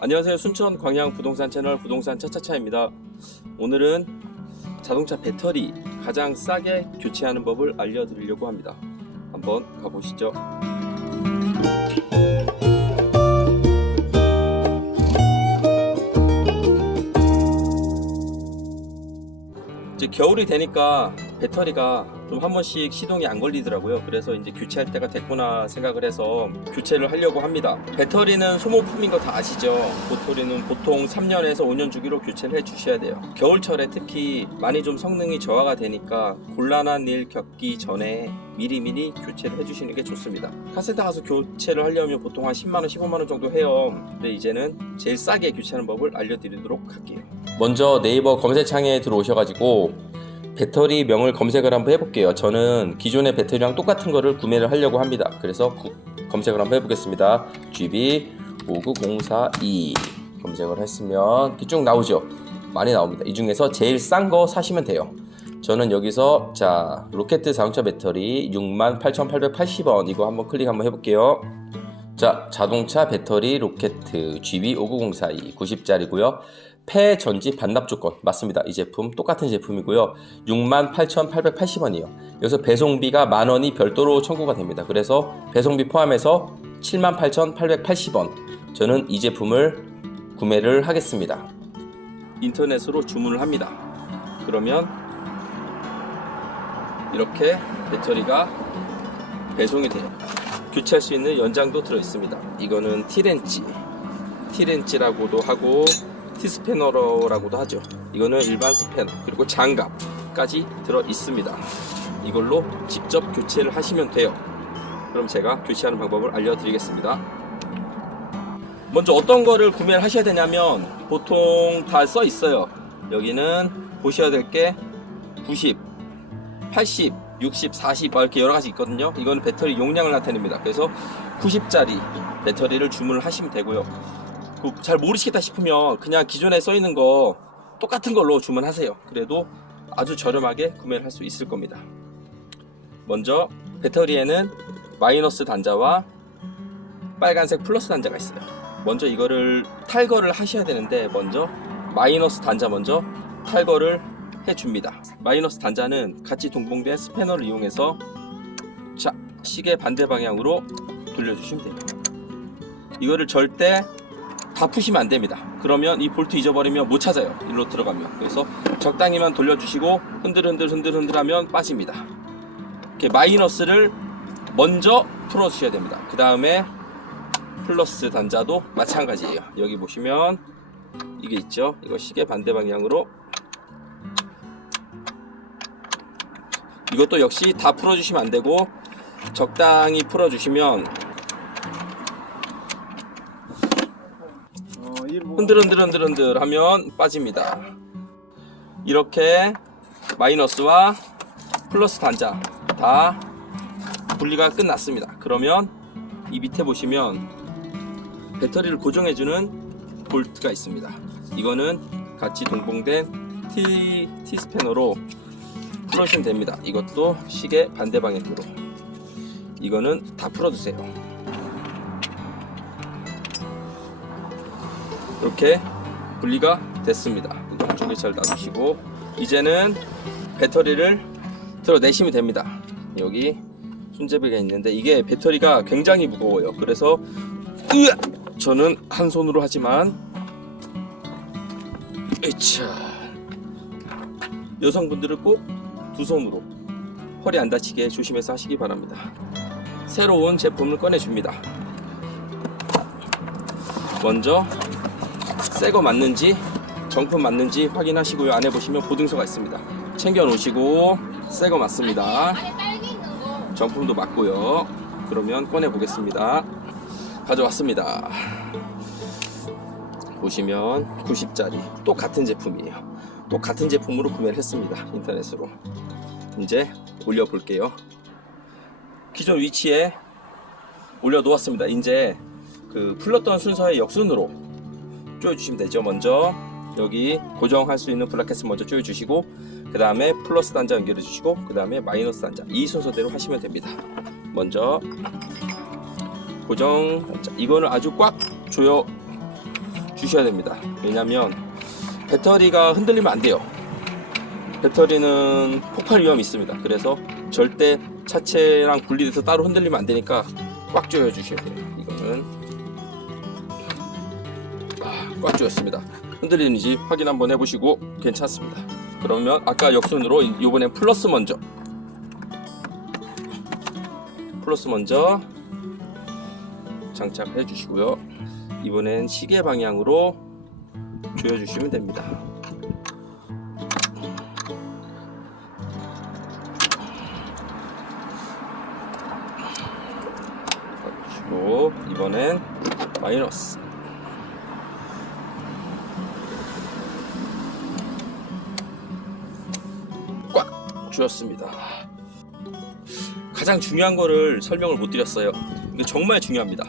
안녕하세요. 순천 광양 부동산 채널 부동산 차차차입니다. 오늘은 자동차 배터리 가장 싸게 교체하는 법을 알려드리려고 합니다. 한번 가보시죠. 이제 겨울이 되니까 배터리가 좀 한 번씩 시동이 안 걸리더라고요. 그래서 이제 교체할 때가 됐구나 생각을 해서 교체를 하려고 합니다. 배터리는 소모품인 거 다 아시죠? 배터리는 보통 3년에서 5년 주기로 교체를 해 주셔야 돼요. 겨울철에 특히 많이 좀 성능이 저하가 되니까 곤란한 일 겪기 전에 미리미리 교체를 해 주시는 게 좋습니다. 카센터 가서 교체를 하려면 보통 한 10만 원, 15만 원 정도 해요. 근데 이제는 제일 싸게 교체하는 법을 알려드리도록 할게요. 먼저 네이버 검색창에 들어오셔가지고 배터리 명을 검색을 한번 해볼게요. 저는 기존의 배터리랑 똑같은 거를 구매를 하려고 합니다. 그래서 구- 검색을 한번 해보겠습니다. GB 59042 검색을 했으면 쭉 나오죠. 많이 나옵니다. 이 중에서 제일 싼 거 사시면 돼요. 저는 여기서 자 로켓 자동차 배터리 68,880원 이거 한번 클릭 한번 해볼게요. 자 자동차 배터리 로켓 GB 59042 90짜리고요. 폐전지 반납 조건 맞습니다. 이 제품 똑같은 제품이고요. 68,880원이에요. 여기서 배송비가 만 원이 별도로 청구가 됩니다. 그래서 배송비 포함해서 78,880원. 저는 이 제품을 구매를 하겠습니다. 인터넷으로 주문을 합니다. 그러면 이렇게 배터리가 배송이 돼요. 교체할 수 있는 연장도 들어 있습니다. 이거는 티렌치, 티렌치라고도 하고 티스패너라고도 하죠. 이거는 일반 스패너 그리고 장갑까지 들어 있습니다. 이걸로 직접 교체를 하시면 돼요. 그럼 제가 교체하는 방법을 알려드리겠습니다. 먼저 어떤 거를 구매를 하셔야 되냐면 보통 다 써 있어요. 여기는 보셔야 될 게 90, 80, 60, 40 이렇게 여러 가지 있거든요. 이거는 배터리 용량을 나타냅니다. 그래서 90짜리 배터리를 주문을 하시면 되고요. 그 잘 모르시겠다 싶으면 그냥 기존에 써 있는 거 똑같은 걸로 주문하세요. 그래도 아주 저렴하게 구매를 할 수 있을 겁니다. 먼저 배터리에는 마이너스 단자와 빨간색 플러스 단자가 있어요. 먼저 이거를 탈거를 하셔야 되는데 먼저 마이너스 단자 먼저 탈거를 해줍니다. 마이너스 단자는 같이 동봉된 스패너를 이용해서 자 시계 반대 방향으로 돌려주시면 돼요. 이거를 절대 다 푸시면 안 됩니다. 그러면 이 볼트 잊어버리면 못 찾아요. 일로 들어가면. 그래서 적당히만 돌려주시고 흔들흔들 흔들흔들 하면 빠집니다. 이렇게 마이너스를 먼저 풀어주셔야 됩니다. 그 다음에 플러스 단자도 마찬가지예요. 여기 보시면 이게 있죠. 이거 시계 반대 방향으로 이것도 역시 다 풀어주시면 안 되고 적당히 풀어주시면 어, 일부 흔들흔들흔들흔들 하면 빠집니다. 이렇게 마이너스와 플러스 단자 다 분리가 끝났습니다. 그러면 이 밑에 보시면 배터리를 고정해주는 볼트가 있습니다. 이거는 같이 동봉된 T, T 스패너로 풀어주시면 됩니다. 이것도 시계 반대 방향으로 이거는 다 풀어주세요. 이렇게 분리가 됐습니다. 한쪽에 잘 놔두시고 이제는 배터리를 들어내시면 됩니다. 여기 손잡이가 있는데 이게 배터리가 굉장히 무거워요. 그래서 으아! 저는 한 손으로 하지만 으차 여성분들은 꼭 두 손으로 허리 안 다치게 조심해서 하시기 바랍니다. 새로운 제품을 꺼내줍니다. 먼저 새거 맞는지 정품 맞는지 확인하시고요. 안에 보시면 보증서가 있습니다. 챙겨 놓으시고 새거 맞습니다. 정품도 맞고요. 그러면 꺼내 보겠습니다. 가져왔습니다. 보시면 90짜리 또 같은 제품이에요. 또 같은 제품으로 구매를 했습니다. 인터넷으로. 이제 올려 볼게요. 기존 위치에 올려 놓았습니다. 이제 그 풀렀던 순서의 역순으로 조여주시면 되죠. 먼저 여기 고정할 수 있는 블라켓을 먼저 조여주시고 그 다음에 플러스 단자 연결해 주시고 그 다음에 마이너스 단자 이 순서대로 하시면 됩니다. 먼저 고정 단자 이거는 아주 꽉 조여 주셔야 됩니다. 왜냐면 배터리가 흔들리면 안 돼요. 배터리는 폭발 위험이 있습니다. 그래서 절대 차체랑 분리돼서 따로 흔들리면 안 되니까 꽉 조여 주셔야 돼요. 이거는 아, 꽉 조였습니다. 흔들리는지 확인 한번 해보시고 괜찮습니다. 그러면 아까 역순으로 이번엔 플러스 먼저 플러스 먼저 장착해 주시고요. 이번엔 시계 방향으로 조여 주시면 됩니다. 이번엔 마이너스 꽉 조였습니다. 가장 중요한 거를 설명을 못 드렸어요. 이게 정말 중요합니다.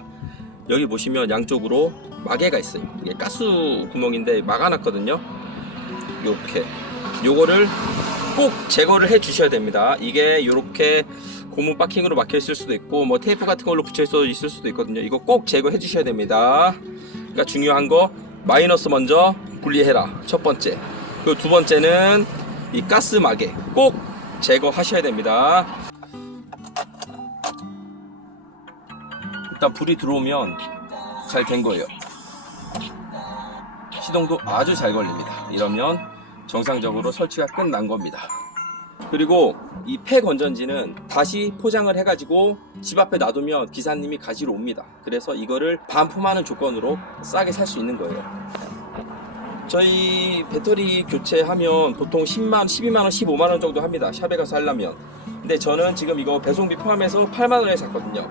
여기 보시면 양쪽으로 마개가 있어요. 이게 가스 구멍인데 막아놨거든요. 이렇게 요거를 꼭 제거를 해 주셔야 됩니다. 이게 이렇게 고무 바킹으로 막혀 있을 수도 있고 뭐 테이프 같은 걸로 붙여 있을 수도 있거든요. 이거 꼭 제거해 주셔야 됩니다. 그러니까 중요한 거 마이너스 먼저 분리해라. 첫 번째. 그리고 두 번째는 이 가스 마개 꼭 제거하셔야 됩니다. 일단 불이 들어오면 잘 된 거예요. 시동도 아주 잘 걸립니다. 이러면 정상적으로 설치가 끝난 겁니다. 그리고 이 폐 건전지는 다시 포장을 해가지고 집 앞에 놔두면 기사님이 가지러 옵니다. 그래서 이거를 반품하는 조건으로 싸게 살 수 있는 거예요. 저희 배터리 교체하면 보통 10만, 12만 원, 15만 원 정도 합니다. 샵에 가서 하려면. 근데 저는 지금 이거 배송비 포함해서 8만 원에 샀거든요.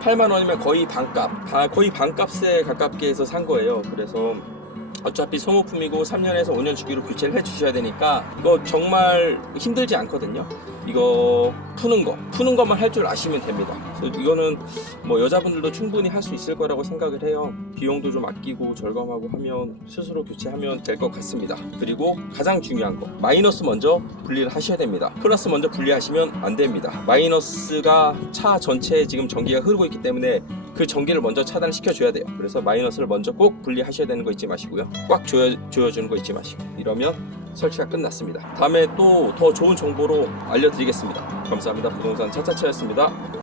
8만 원이면 거의 반값, 바- 거의 반값에 가깝게 해서 산 거예요. 그래서 어차피 소모품이고 3년에서 5년 주기로 교체를 해 주셔야 되니까 이거 정말 힘들지 않거든요. 이거 푸는 거, 푸는 것만 할 줄 아시면 됩니다. 그래서 이거는 뭐 여자분들도 충분히 할 수 있을 거라고 생각을 해요. 비용도 좀 아끼고 절감하고 하면 스스로 교체하면 될 것 같습니다. 그리고 가장 중요한 거 마이너스 먼저 분리를 하셔야 됩니다. 플러스 먼저 분리하시면 안 됩니다. 마이너스가 차 전체에 지금 전기가 흐르고 있기 때문에 그 전기를 먼저 차단을 시켜 줘야 돼요. 그래서 마이너스를 먼저 꼭 분리하셔야 되는 거 잊지 마시고요. 꽉 조여, 조여주는 거 잊지 마시고 이러면 설치가 끝났습니다. 다음에 또 더 좋은 정보로 알려드리겠습니다. 감사합니다. 부동산 차차차였습니다.